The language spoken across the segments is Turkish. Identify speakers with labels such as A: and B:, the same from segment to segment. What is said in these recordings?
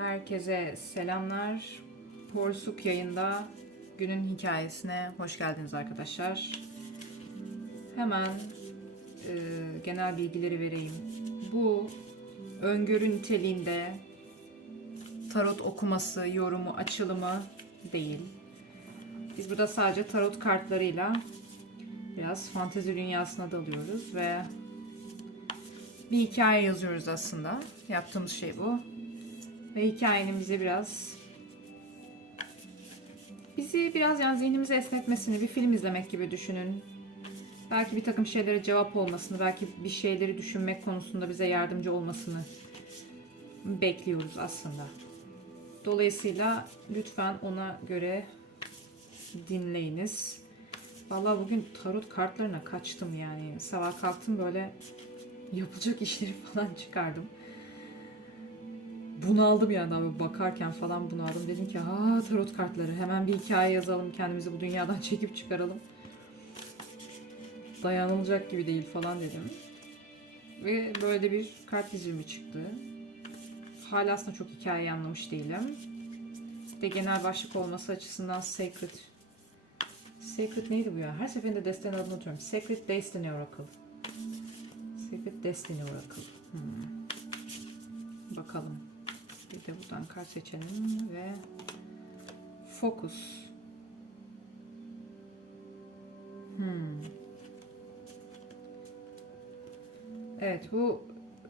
A: Herkese selamlar. Porsuk yayında günün hikayesine hoş geldiniz arkadaşlar. Hemen e, genel bilgileri vereyim. Bu öngörü niteliğinde tarot okuması, yorumu, açılımı değil. Biz burada sadece tarot kartlarıyla biraz fantezi dünyasına dalıyoruz ve bir hikaye yazıyoruz aslında. Yaptığımız şey bu. Ve hikayenin bize biraz bizi biraz yani zihnimizi esnetmesini bir film izlemek gibi düşünün. Belki bir takım şeylere cevap olmasını, belki bir şeyleri düşünmek konusunda bize yardımcı olmasını bekliyoruz aslında. Dolayısıyla lütfen ona göre dinleyiniz. Vallahi bugün tarot kartlarına kaçtım yani. Sabah kalktım böyle yapılacak işleri falan çıkardım. Bunaldım yani abi bakarken falan bunaldım. Dedim ki ha tarot kartları hemen bir hikaye yazalım kendimizi bu dünyadan çekip çıkaralım. Dayanılacak gibi değil falan dedim. Ve böyle bir kart dizimi çıktı. Hala aslında çok hikayeyi anlamış değilim. De genel başlık olması açısından Sacred. Sacred neydi bu ya? Her seferinde desteğin adını unutuyorum. Sacred Destiny Oracle. Secret Destiny Oracle. Hmm. Bakalım. Bir de buradan kart seçelim ve Focus. Hmm. Evet bu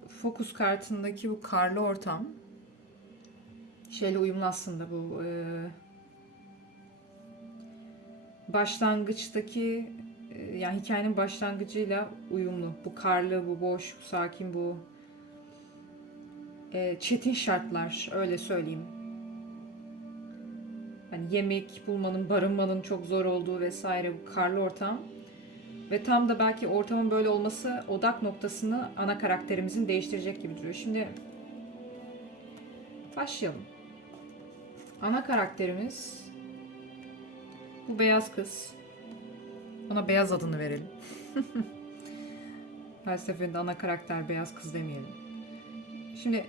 A: Focus kartındaki bu karlı ortam şeyle uyumlu aslında bu e, başlangıçtaki e, yani hikayenin başlangıcıyla uyumlu. Bu karlı, bu boş, bu sakin, bu çetin şartlar öyle söyleyeyim. Hani yemek bulmanın, barınmanın çok zor olduğu vesaire bu karlı ortam. Ve tam da belki ortamın böyle olması odak noktasını ana karakterimizin değiştirecek gibi duruyor. Şimdi başlayalım. Ana karakterimiz bu beyaz kız. Ona beyaz adını verelim. Her seferinde ana karakter beyaz kız demeyelim. Şimdi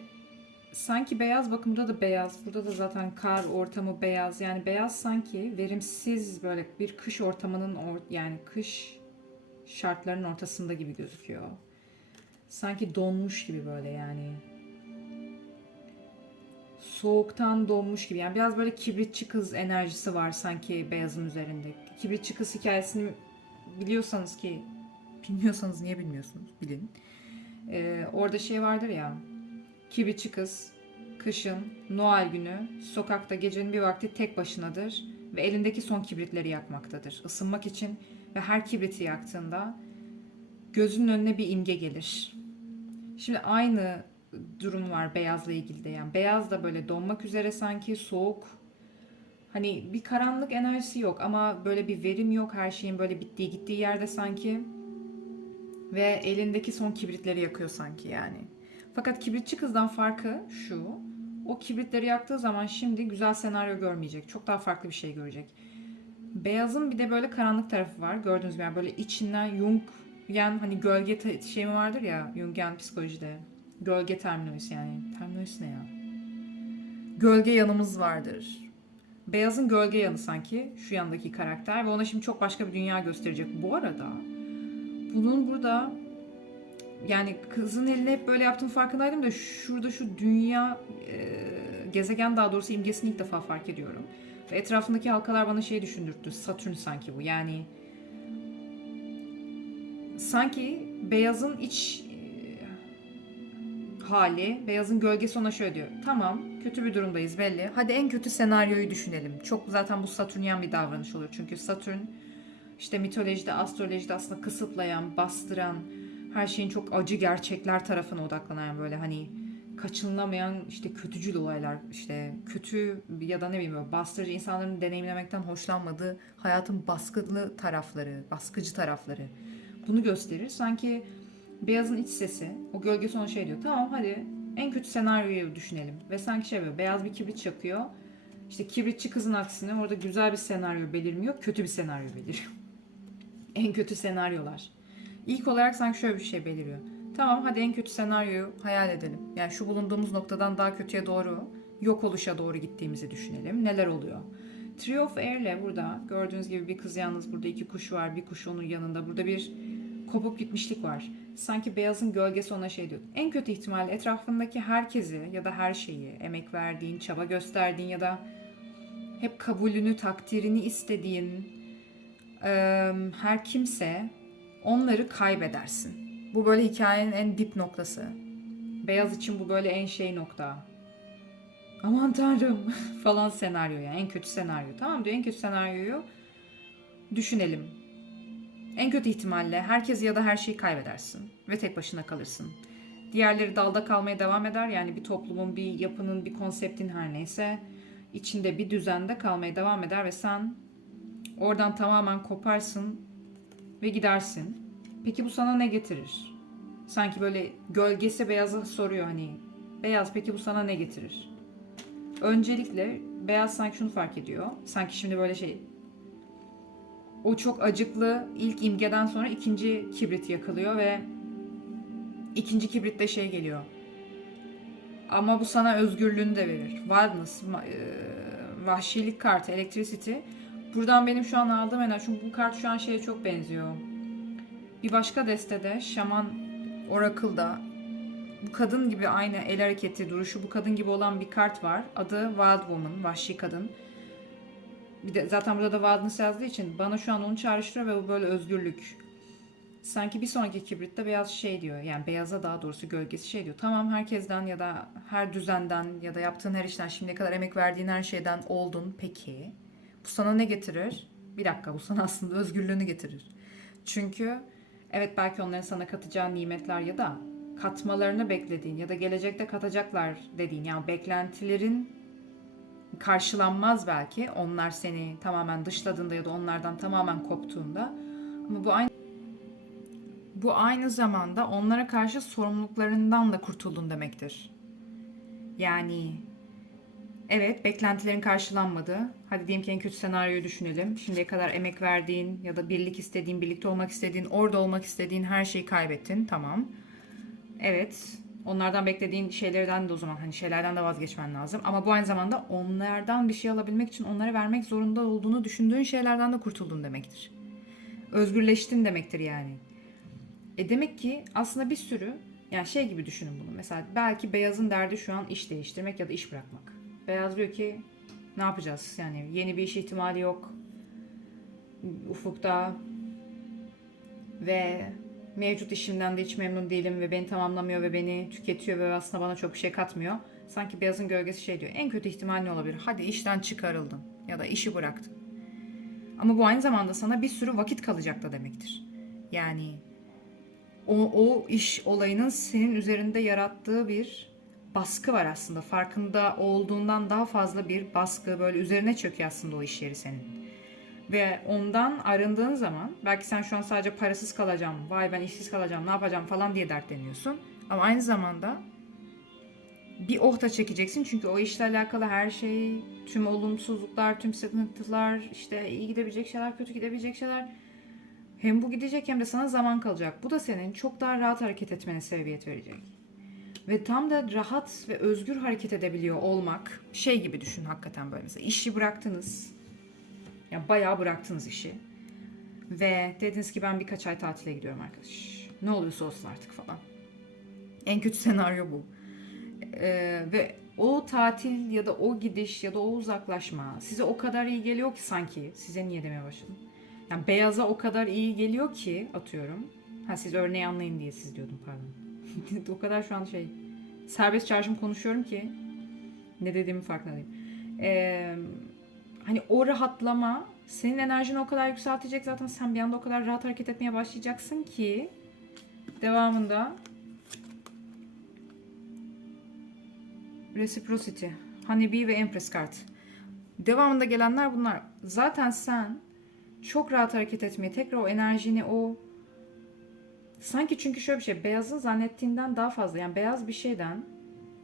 A: sanki beyaz bakımda da beyaz. Burada da zaten kar ortamı beyaz. Yani beyaz sanki verimsiz böyle bir kış ortamının or yani kış şartlarının ortasında gibi gözüküyor. Sanki donmuş gibi böyle yani. Soğuktan donmuş gibi. Yani biraz böyle kibritçi kız enerjisi var sanki beyazın üzerinde. Kibritçi kız hikayesini biliyorsanız ki bilmiyorsanız niye bilmiyorsunuz bilin. Ee, orada şey vardır ya kibritçi kız kışın Noel günü sokakta gecenin bir vakti tek başınadır ve elindeki son kibritleri yakmaktadır ısınmak için ve her kibriti yaktığında gözünün önüne bir imge gelir. Şimdi aynı durum var beyazla ilgili de yani beyaz da böyle donmak üzere sanki soğuk Hani bir karanlık enerjisi yok ama böyle bir verim yok. Her şeyin böyle bittiği gittiği yerde sanki. Ve elindeki son kibritleri yakıyor sanki yani. Fakat kibritçi kızdan farkı şu. O kibritleri yaktığı zaman şimdi güzel senaryo görmeyecek. Çok daha farklı bir şey görecek. Beyazın bir de böyle karanlık tarafı var. Gördüğünüz gibi yani böyle içinden Jung yani hani gölge şey mi vardır ya Jungian psikolojide. Gölge terminolojisi yani. Terminolojisi ne ya? Gölge yanımız vardır. Beyazın gölge yanı sanki şu yandaki karakter ve ona şimdi çok başka bir dünya gösterecek. Bu arada bunun burada yani kızın eline hep böyle yaptığım farkındaydım da şurada şu dünya e, gezegen daha doğrusu imgesini ilk defa fark ediyorum. Ve etrafındaki halkalar bana şey düşündürttü. Satürn sanki bu. Yani sanki beyazın iç e, hali, beyazın gölgesi ona şöyle diyor. Tamam, kötü bir durumdayız belli. Hadi en kötü senaryoyu düşünelim. Çok zaten bu Satürnyen bir davranış olur. Çünkü Satürn işte mitolojide, astrolojide aslında kısıtlayan, bastıran, her şeyin çok acı gerçekler tarafına odaklanan böyle hani kaçınılamayan işte kötücül olaylar işte kötü ya da ne bileyim bastırıcı insanların deneyimlemekten hoşlanmadığı hayatın baskılı tarafları, baskıcı tarafları bunu gösterir. Sanki Beyaz'ın iç sesi, o gölge sonu şey diyor. Tamam hadi en kötü senaryoyu düşünelim. Ve sanki şey böyle beyaz bir kibrit çakıyor. İşte kibritçi kızın aksine orada güzel bir senaryo belirmiyor, kötü bir senaryo beliriyor. en kötü senaryolar. İlk olarak sanki şöyle bir şey beliriyor. Tamam hadi en kötü senaryoyu hayal edelim. Yani şu bulunduğumuz noktadan daha kötüye doğru, yok oluşa doğru gittiğimizi düşünelim. Neler oluyor? Tree of Air'le burada gördüğünüz gibi bir kız yalnız burada iki kuş var. Bir kuş onun yanında. Burada bir kopup gitmişlik var. Sanki beyazın gölgesi ona şey diyor. En kötü ihtimalle etrafındaki herkesi ya da her şeyi emek verdiğin, çaba gösterdiğin ya da hep kabulünü, takdirini istediğin her kimse onları kaybedersin. Bu böyle hikayenin en dip noktası. Beyaz için bu böyle en şey nokta. Aman tanrım falan senaryo yani en kötü senaryo. Tamam diyor en kötü senaryoyu düşünelim. En kötü ihtimalle herkes ya da her şeyi kaybedersin ve tek başına kalırsın. Diğerleri dalda kalmaya devam eder yani bir toplumun, bir yapının, bir konseptin her neyse içinde bir düzende kalmaya devam eder ve sen oradan tamamen koparsın ve gidersin. Peki bu sana ne getirir? Sanki böyle gölgesi beyaza soruyor hani. Beyaz peki bu sana ne getirir? Öncelikle beyaz sanki şunu fark ediyor. Sanki şimdi böyle şey o çok acıklı ilk imgeden sonra ikinci kibrit yakılıyor ve ikinci kibritte şey geliyor. Ama bu sana özgürlüğünü de verir. Wildness, vahşilik kartı, electricity. Buradan benim şu an aldığım enerji. Çünkü bu kart şu an şeye çok benziyor. Bir başka destede Şaman Oracle'da bu kadın gibi aynı el hareketi, duruşu bu kadın gibi olan bir kart var. Adı Wild Woman, vahşi kadın. Bir de zaten burada da Wildness yazdığı için bana şu an onu çağrıştırıyor ve bu böyle özgürlük. Sanki bir sonraki kibritte beyaz şey diyor. Yani beyaza daha doğrusu gölgesi şey diyor. Tamam herkesten ya da her düzenden ya da yaptığın her işten şimdiye kadar emek verdiğin her şeyden oldun. Peki bu sana ne getirir? Bir dakika bu sana aslında özgürlüğünü getirir. Çünkü evet belki onların sana katacağı nimetler ya da katmalarını beklediğin ya da gelecekte katacaklar dediğin yani beklentilerin karşılanmaz belki onlar seni tamamen dışladığında ya da onlardan tamamen koptuğunda ama bu aynı bu aynı zamanda onlara karşı sorumluluklarından da kurtuldun demektir. Yani evet beklentilerin karşılanmadı. Hadi diyelim ki en kötü senaryoyu düşünelim. Şimdiye kadar emek verdiğin ya da birlik istediğin, birlikte olmak istediğin, orada olmak istediğin her şeyi kaybettin. Tamam. Evet. Onlardan beklediğin şeylerden de o zaman hani şeylerden de vazgeçmen lazım. Ama bu aynı zamanda onlardan bir şey alabilmek için onlara vermek zorunda olduğunu düşündüğün şeylerden de kurtuldun demektir. Özgürleştin demektir yani. E demek ki aslında bir sürü yani şey gibi düşünün bunu. Mesela belki beyazın derdi şu an iş değiştirmek ya da iş bırakmak. Beyaz diyor ki ne yapacağız? Yani yeni bir iş ihtimali yok. Ufukta ve mevcut işimden de hiç memnun değilim ve beni tamamlamıyor ve beni tüketiyor ve aslında bana çok bir şey katmıyor. Sanki beyazın gölgesi şey diyor. En kötü ihtimal ne olabilir? Hadi işten çıkarıldın ya da işi bıraktın. Ama bu aynı zamanda sana bir sürü vakit kalacak da demektir. Yani o, o iş olayının senin üzerinde yarattığı bir baskı var aslında. Farkında olduğundan daha fazla bir baskı böyle üzerine çöküyor aslında o iş yeri senin. Ve ondan arındığın zaman belki sen şu an sadece parasız kalacağım, vay ben işsiz kalacağım, ne yapacağım falan diye dertleniyorsun. Ama aynı zamanda bir oh da çekeceksin çünkü o işle alakalı her şey, tüm olumsuzluklar, tüm sıkıntılar, işte iyi gidebilecek şeyler, kötü gidebilecek şeyler hem bu gidecek hem de sana zaman kalacak. Bu da senin çok daha rahat hareket etmene sebebiyet verecek. Ve tam da rahat ve özgür hareket edebiliyor olmak şey gibi düşün hakikaten böyle mesela işi bıraktınız. Ya bayağı bıraktınız işi. Ve dediniz ki ben birkaç ay tatile gidiyorum arkadaş. Ne olursa olsun artık falan. En kötü senaryo bu. Ee, ve o tatil ya da o gidiş ya da o uzaklaşma size o kadar iyi geliyor ki sanki. Size niye demeye başladım? Yani beyaza o kadar iyi geliyor ki atıyorum. Ha siz örneği anlayın diye siz diyordum pardon. o kadar şu an şey serbest çarşım konuşuyorum ki ne dediğimi farkında değilim. Ee, hani o rahatlama senin enerjini o kadar yükseltecek zaten sen bir anda o kadar rahat hareket etmeye başlayacaksın ki devamında Reciprocity, Honeybee ve Empress kart. Devamında gelenler bunlar. Zaten sen çok rahat hareket etmeye, tekrar o enerjini, o sanki çünkü şöyle bir şey, beyazın zannettiğinden daha fazla. Yani beyaz bir şeyden,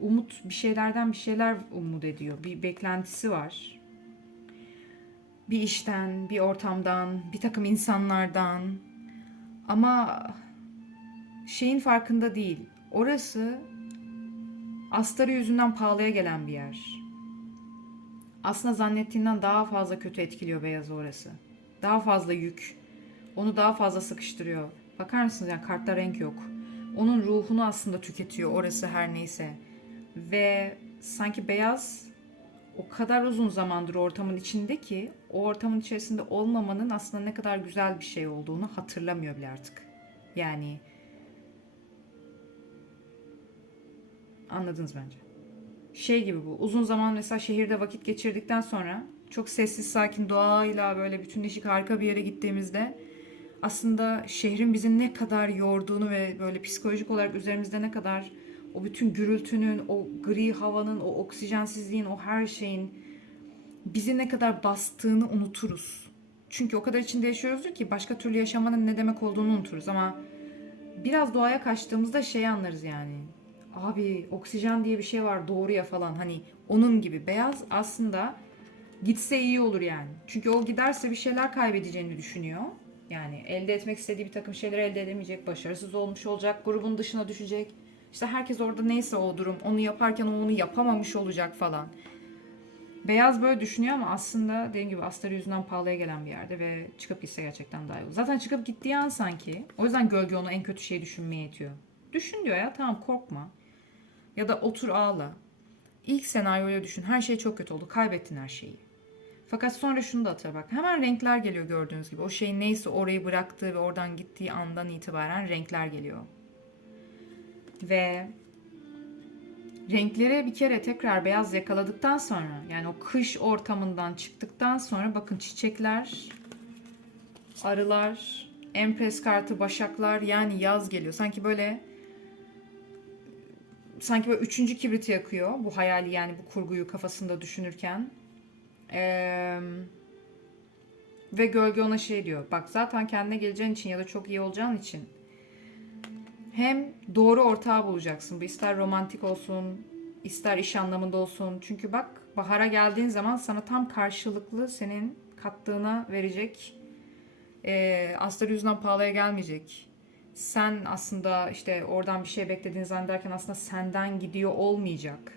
A: umut bir şeylerden bir şeyler umut ediyor. Bir beklentisi var. Bir işten, bir ortamdan, bir takım insanlardan. Ama şeyin farkında değil. Orası astarı yüzünden pahalıya gelen bir yer. Aslında zannettiğinden daha fazla kötü etkiliyor beyazı orası. Daha fazla yük. Onu daha fazla sıkıştırıyor. Bakar mısınız yani kartta renk yok. Onun ruhunu aslında tüketiyor orası her neyse. Ve sanki beyaz o kadar uzun zamandır ortamın içinde ki o ortamın içerisinde olmamanın aslında ne kadar güzel bir şey olduğunu hatırlamıyor bile artık. Yani anladınız bence. Şey gibi bu. Uzun zaman mesela şehirde vakit geçirdikten sonra çok sessiz sakin doğayla böyle bütünleşik harika bir yere gittiğimizde aslında şehrin bizi ne kadar yorduğunu ve böyle psikolojik olarak üzerimizde ne kadar o bütün gürültünün, o gri havanın, o oksijensizliğin, o her şeyin bizi ne kadar bastığını unuturuz. Çünkü o kadar içinde yaşıyoruz ki başka türlü yaşamanın ne demek olduğunu unuturuz ama biraz doğaya kaçtığımızda şey anlarız yani. Abi oksijen diye bir şey var doğru ya falan hani onun gibi beyaz aslında gitse iyi olur yani. Çünkü o giderse bir şeyler kaybedeceğini düşünüyor. Yani elde etmek istediği bir takım şeyler elde edemeyecek, başarısız olmuş olacak, grubun dışına düşecek. İşte herkes orada neyse o durum, onu yaparken onu yapamamış olacak falan. Beyaz böyle düşünüyor ama aslında dediğim gibi astarı yüzünden pahalıya gelen bir yerde ve çıkıp gitse gerçekten daha iyi olur. Zaten çıkıp gittiği an sanki, o yüzden gölge onu en kötü şeyi düşünmeye yetiyor. Düşün diyor ya tamam korkma. Ya da otur ağla. İlk senaryoyu düşün. Her şey çok kötü oldu. Kaybettin her şeyi. Fakat sonra şunu da hatırla. Hemen renkler geliyor gördüğünüz gibi. O şey neyse orayı bıraktığı ve oradan gittiği andan itibaren renkler geliyor. Ve renkleri bir kere tekrar beyaz yakaladıktan sonra yani o kış ortamından çıktıktan sonra bakın çiçekler, arılar, empres kartı, başaklar yani yaz geliyor. Sanki böyle sanki böyle üçüncü kibriti yakıyor bu hayali yani bu kurguyu kafasında düşünürken. Ve gölge ona şey diyor. Bak zaten kendine geleceğin için ya da çok iyi olacağın için hem doğru ortağı bulacaksın. Bu ister romantik olsun, ister iş anlamında olsun. Çünkü bak bahara geldiğin zaman sana tam karşılıklı senin kattığına verecek. E, astarı yüzünden pahalıya gelmeyecek. Sen aslında işte oradan bir şey beklediğini zannederken aslında senden gidiyor olmayacak.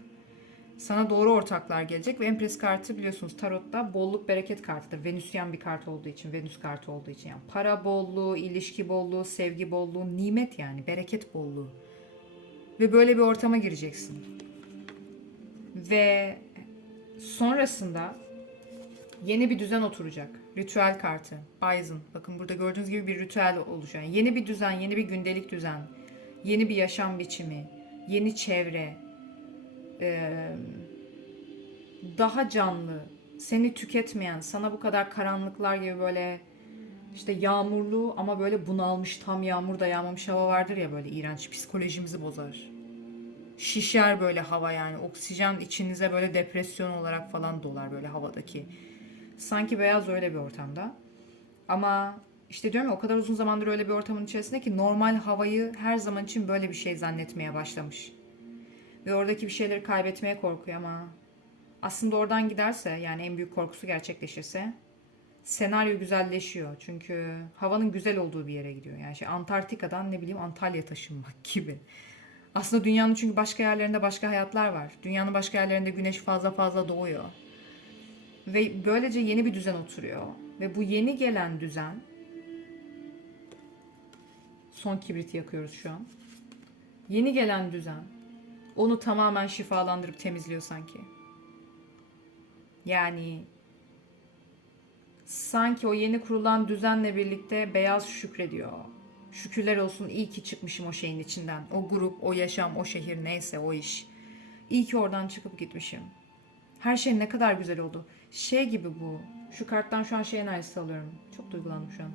A: Sana doğru ortaklar gelecek ve Empress kartı biliyorsunuz tarotta bolluk bereket kartıdır. Venüsyen bir kart olduğu için, Venüs kartı olduğu için. Yani para bolluğu, ilişki bolluğu, sevgi bolluğu, nimet yani bereket bolluğu. Ve böyle bir ortama gireceksin. Ve sonrasında yeni bir düzen oturacak. Ritüel kartı. Bison. Bakın burada gördüğünüz gibi bir ritüel oluşan. Yeni bir düzen, yeni bir gündelik düzen. Yeni bir yaşam biçimi. Yeni çevre e, daha canlı, seni tüketmeyen, sana bu kadar karanlıklar gibi böyle işte yağmurlu ama böyle bunalmış tam yağmur da yağmamış hava vardır ya böyle iğrenç psikolojimizi bozar. Şişer böyle hava yani oksijen içinize böyle depresyon olarak falan dolar böyle havadaki. Sanki beyaz öyle bir ortamda. Ama işte diyorum ya o kadar uzun zamandır öyle bir ortamın içerisinde ki normal havayı her zaman için böyle bir şey zannetmeye başlamış. Ve oradaki bir şeyleri kaybetmeye korkuyor ama aslında oradan giderse yani en büyük korkusu gerçekleşirse senaryo güzelleşiyor. Çünkü havanın güzel olduğu bir yere gidiyor. Yani şey Antarktika'dan ne bileyim Antalya taşınmak gibi. Aslında dünyanın çünkü başka yerlerinde başka hayatlar var. Dünyanın başka yerlerinde güneş fazla fazla doğuyor. Ve böylece yeni bir düzen oturuyor. Ve bu yeni gelen düzen son kibriti yakıyoruz şu an. Yeni gelen düzen onu tamamen şifalandırıp temizliyor sanki. Yani sanki o yeni kurulan düzenle birlikte beyaz şükrediyor. Şükürler olsun iyi ki çıkmışım o şeyin içinden. O grup, o yaşam, o şehir neyse o iş. İyi ki oradan çıkıp gitmişim. Her şey ne kadar güzel oldu. Şey gibi bu. Şu karttan şu an şey enerjisi alıyorum. Çok duygulandım şu an.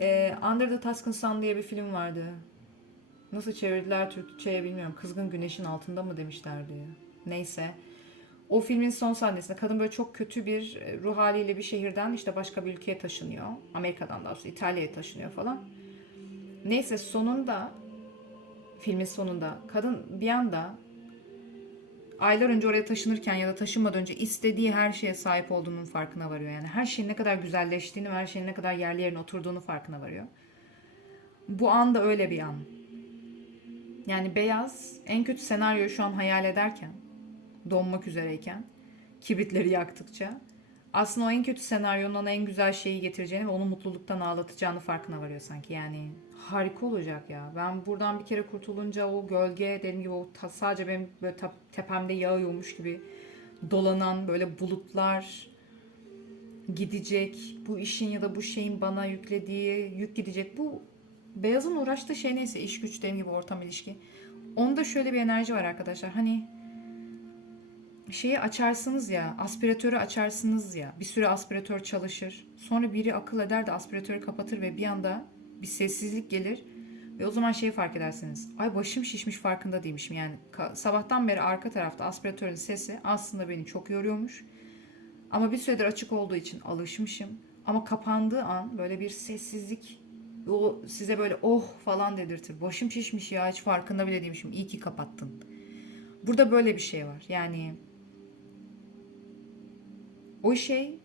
A: Ee, Under the Tuscan Sun diye bir film vardı. Nasıl çevirdiler Türkçe'ye bilmiyorum. Kızgın güneşin altında mı demişlerdi. Neyse. O filmin son sahnesinde kadın böyle çok kötü bir e, ruh haliyle bir şehirden işte başka bir ülkeye taşınıyor. Amerika'dan daha sonra İtalya'ya taşınıyor falan. Neyse sonunda filmin sonunda kadın bir anda aylar önce oraya taşınırken ya da taşınmadan önce istediği her şeye sahip olduğunun farkına varıyor. Yani her şeyin ne kadar güzelleştiğini ve her şeyin ne kadar yerli yerine oturduğunu farkına varıyor. Bu an da öyle bir an. Yani beyaz en kötü senaryoyu şu an hayal ederken, donmak üzereyken, kibritleri yaktıkça aslında o en kötü senaryonun en güzel şeyi getireceğini ve onu mutluluktan ağlatacağını farkına varıyor sanki. Yani harika olacak ya. Ben buradan bir kere kurtulunca o gölge dediğim gibi o ta- sadece benim böyle tepemde yağıyormuş gibi dolanan böyle bulutlar gidecek. Bu işin ya da bu şeyin bana yüklediği yük gidecek. Bu beyazın uğraştığı şey neyse iş güç dediğim gibi ortam ilişki. Onda şöyle bir enerji var arkadaşlar. Hani şeyi açarsınız ya, aspiratörü açarsınız ya. Bir süre aspiratör çalışır. Sonra biri akıl eder de aspiratörü kapatır ve bir anda bir sessizlik gelir. Ve o zaman şeyi fark edersiniz. Ay başım şişmiş farkında değilmişim. Yani sabahtan beri arka tarafta aspiratörün sesi aslında beni çok yoruyormuş. Ama bir süredir açık olduğu için alışmışım. Ama kapandığı an böyle bir sessizlik o size böyle oh falan dedirtir. Başım şişmiş ya hiç farkında bile değilmişim. İyi ki kapattın. Burada böyle bir şey var. Yani o şey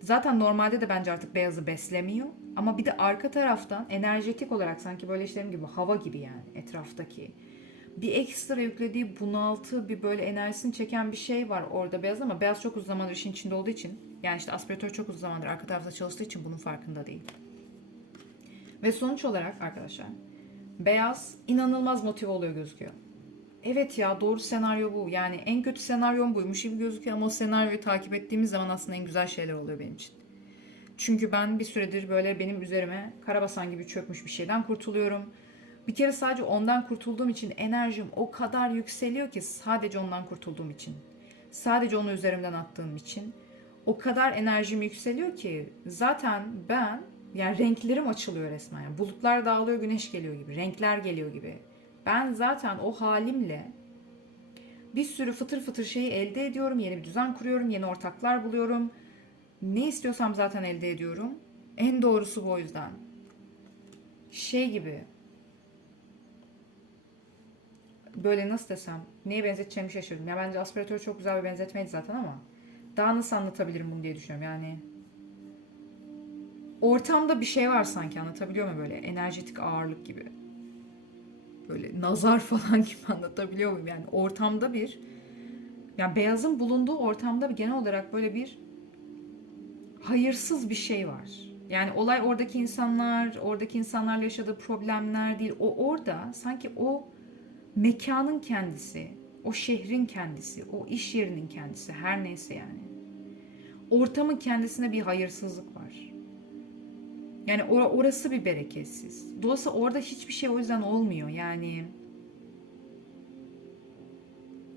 A: zaten normalde de bence artık beyazı beslemiyor. Ama bir de arka taraftan enerjetik olarak sanki böyle işlerim gibi hava gibi yani etraftaki. Bir ekstra yüklediği bunaltı, bir böyle enerjisini çeken bir şey var orada beyaz ama beyaz çok uzun zamandır işin içinde olduğu için yani işte aspiratör çok uzun zamandır arka tarafta çalıştığı için bunun farkında değil. Ve sonuç olarak arkadaşlar beyaz inanılmaz motive oluyor gözüküyor. Evet ya doğru senaryo bu. Yani en kötü senaryom buymuş gibi gözüküyor ama o senaryoyu takip ettiğimiz zaman aslında en güzel şeyler oluyor benim için. Çünkü ben bir süredir böyle benim üzerime karabasan gibi çökmüş bir şeyden kurtuluyorum. Bir kere sadece ondan kurtulduğum için enerjim o kadar yükseliyor ki sadece ondan kurtulduğum için. Sadece onu üzerimden attığım için. O kadar enerjim yükseliyor ki zaten ben yani renklerim açılıyor resmen. Yani bulutlar dağılıyor, güneş geliyor gibi, renkler geliyor gibi. Ben zaten o halimle bir sürü fıtır fıtır şeyi elde ediyorum. Yeni bir düzen kuruyorum, yeni ortaklar buluyorum. Ne istiyorsam zaten elde ediyorum. En doğrusu bu o yüzden. Şey gibi. Böyle nasıl desem, neye benzeteceğimi şaşırdım. Ya bence aspiratör çok güzel bir benzetmeydi zaten ama daha nasıl anlatabilirim bunu diye düşünüyorum. Yani ortamda bir şey var sanki anlatabiliyor muyum böyle enerjetik ağırlık gibi böyle nazar falan gibi anlatabiliyor muyum? Yani ortamda bir yani beyazın bulunduğu ortamda genel olarak böyle bir hayırsız bir şey var. Yani olay oradaki insanlar, oradaki insanlarla yaşadığı problemler değil. O orada sanki o mekanın kendisi, o şehrin kendisi, o iş yerinin kendisi her neyse yani. Ortamın kendisine bir hayırsızlık var. Yani or- orası bir bereketsiz. Dolayısıyla orada hiçbir şey o yüzden olmuyor. Yani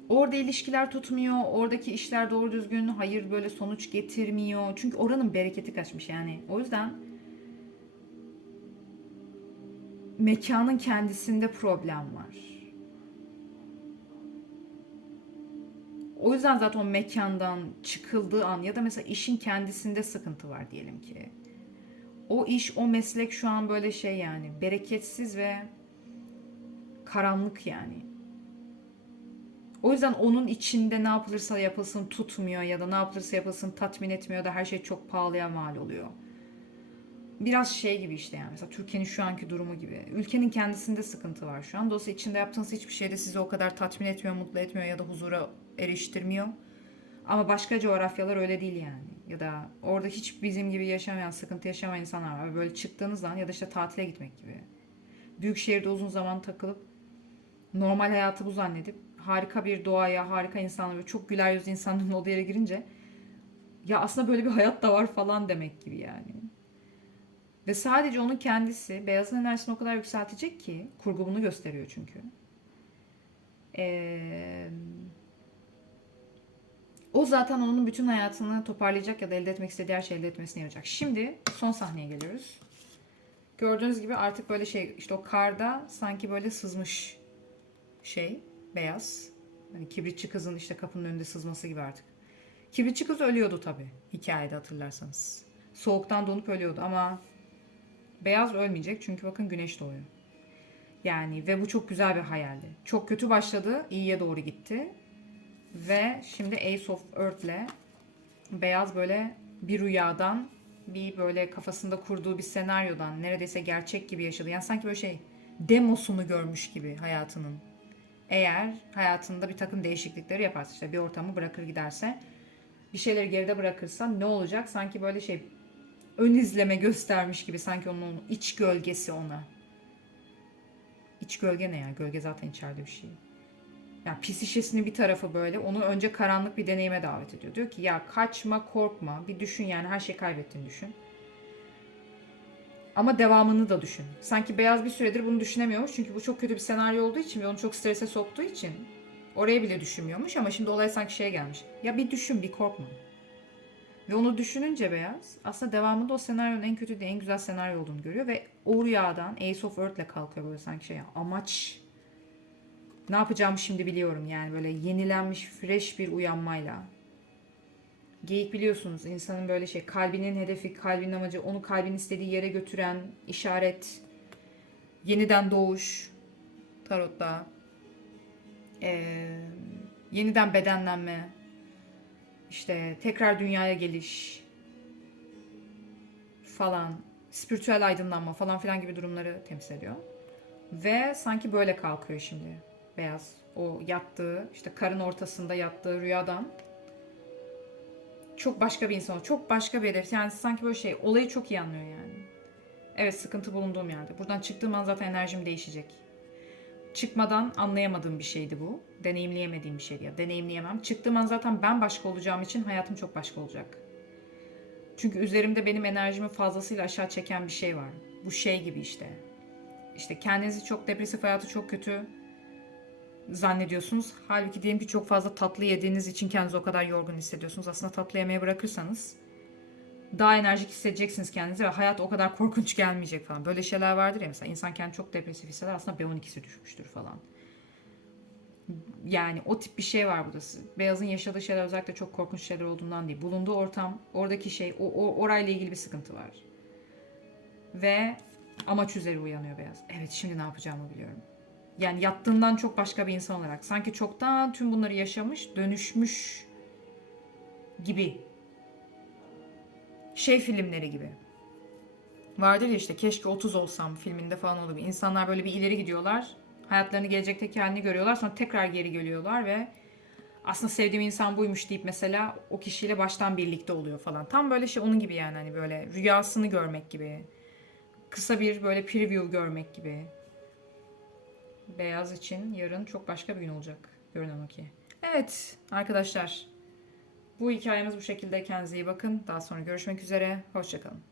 A: orada ilişkiler tutmuyor. Oradaki işler doğru düzgün hayır böyle sonuç getirmiyor. Çünkü oranın bereketi kaçmış yani. O yüzden mekanın kendisinde problem var. O yüzden zaten o mekandan çıkıldığı an ya da mesela işin kendisinde sıkıntı var diyelim ki o iş, o meslek şu an böyle şey yani bereketsiz ve karanlık yani. O yüzden onun içinde ne yapılırsa yapılsın tutmuyor ya da ne yapılırsa yapılsın tatmin etmiyor da her şey çok pahalıya mal oluyor. Biraz şey gibi işte yani mesela Türkiye'nin şu anki durumu gibi. Ülkenin kendisinde sıkıntı var şu an. Dolayısıyla içinde yaptığınız hiçbir şey de sizi o kadar tatmin etmiyor, mutlu etmiyor ya da huzura eriştirmiyor. Ama başka coğrafyalar öyle değil yani. Ya da orada hiç bizim gibi yaşamayan, sıkıntı yaşamayan insanlar var. Böyle çıktığınız zaman ya da işte tatile gitmek gibi. Büyük şehirde uzun zaman takılıp normal hayatı bu zannedip harika bir doğaya, harika insanlar ve çok güler yüzlü insanların olduğu yere girince ya aslında böyle bir hayat da var falan demek gibi yani. Ve sadece onun kendisi beyazın enerjisini o kadar yükseltecek ki kurgu bunu gösteriyor çünkü. Eee o zaten onun bütün hayatını toparlayacak ya da elde etmek istediği her şeyi elde etmesine yarayacak. Şimdi son sahneye geliyoruz. Gördüğünüz gibi artık böyle şey işte o karda sanki böyle sızmış şey beyaz. Hani kibritçi kızın işte kapının önünde sızması gibi artık. Kibritçi kız ölüyordu tabi hikayede hatırlarsanız. Soğuktan donup ölüyordu ama beyaz ölmeyecek çünkü bakın güneş doğuyor. Yani ve bu çok güzel bir hayaldi. Çok kötü başladı, iyiye doğru gitti. Ve şimdi Ace of Earth'le beyaz böyle bir rüyadan bir böyle kafasında kurduğu bir senaryodan neredeyse gerçek gibi yaşadı. Yani sanki böyle şey demosunu görmüş gibi hayatının. Eğer hayatında bir takım değişiklikleri yaparsa işte bir ortamı bırakır giderse bir şeyleri geride bırakırsa ne olacak? Sanki böyle şey ön izleme göstermiş gibi sanki onun iç gölgesi ona. İç gölge ne ya? Gölge zaten içeride bir şey. Yani psişesinin bir tarafı böyle onu önce karanlık bir deneyime davet ediyor. Diyor ki ya kaçma korkma bir düşün yani her şeyi kaybettiğini düşün. Ama devamını da düşün. Sanki beyaz bir süredir bunu düşünemiyormuş. Çünkü bu çok kötü bir senaryo olduğu için ve onu çok strese soktuğu için oraya bile düşünmüyormuş. Ama şimdi olay sanki şeye gelmiş. Ya bir düşün bir korkma. Ve onu düşününce beyaz aslında devamında o senaryonun en kötü değil en güzel senaryo olduğunu görüyor. Ve o rüyadan Ace of Earth'le kalkıyor böyle sanki şey amaç ne yapacağımı şimdi biliyorum yani böyle yenilenmiş fresh bir uyanmayla. Geyik biliyorsunuz insanın böyle şey kalbinin hedefi, kalbinin amacı, onu kalbin istediği yere götüren işaret, yeniden doğuş tarotta, ee, yeniden bedenlenme, işte tekrar dünyaya geliş falan, spiritüel aydınlanma falan filan gibi durumları temsil ediyor. Ve sanki böyle kalkıyor şimdi beyaz. O yattığı, işte karın ortasında yattığı rüyadan çok başka bir insan. Çok başka bir hedef. Yani sanki böyle şey olayı çok iyi anlıyor yani. Evet sıkıntı bulunduğum yerde. Buradan çıktığım an zaten enerjim değişecek. Çıkmadan anlayamadığım bir şeydi bu. Deneyimleyemediğim bir şeydi ya. Deneyimleyemem. Çıktığım an zaten ben başka olacağım için hayatım çok başka olacak. Çünkü üzerimde benim enerjimi fazlasıyla aşağı çeken bir şey var. Bu şey gibi işte. İşte kendinizi çok depresif, hayatı çok kötü zannediyorsunuz. Halbuki diyelim ki çok fazla tatlı yediğiniz için kendinizi o kadar yorgun hissediyorsunuz. Aslında tatlı yemeye bırakırsanız daha enerjik hissedeceksiniz kendinizi ve hayat o kadar korkunç gelmeyecek falan. Böyle şeyler vardır ya mesela insan kendini çok depresif hisseder aslında B12'si düşmüştür falan. Yani o tip bir şey var burada. Beyazın yaşadığı şeyler özellikle çok korkunç şeyler olduğundan değil. Bulunduğu ortam, oradaki şey, o, o orayla ilgili bir sıkıntı var. Ve amaç üzere uyanıyor beyaz. Evet şimdi ne yapacağımı biliyorum. Yani yattığından çok başka bir insan olarak. Sanki çoktan tüm bunları yaşamış, dönüşmüş gibi. Şey filmleri gibi. Vardır ya işte keşke 30 olsam filminde falan olur. İnsanlar böyle bir ileri gidiyorlar. Hayatlarını gelecekteki halini görüyorlar. Sonra tekrar geri geliyorlar ve aslında sevdiğim insan buymuş deyip mesela o kişiyle baştan birlikte oluyor falan. Tam böyle şey onun gibi yani hani böyle rüyasını görmek gibi. Kısa bir böyle preview görmek gibi. Beyaz için yarın çok başka bir gün olacak. Görünen o ki. Evet arkadaşlar. Bu hikayemiz bu şekilde. Kendinize iyi bakın. Daha sonra görüşmek üzere. Hoşçakalın.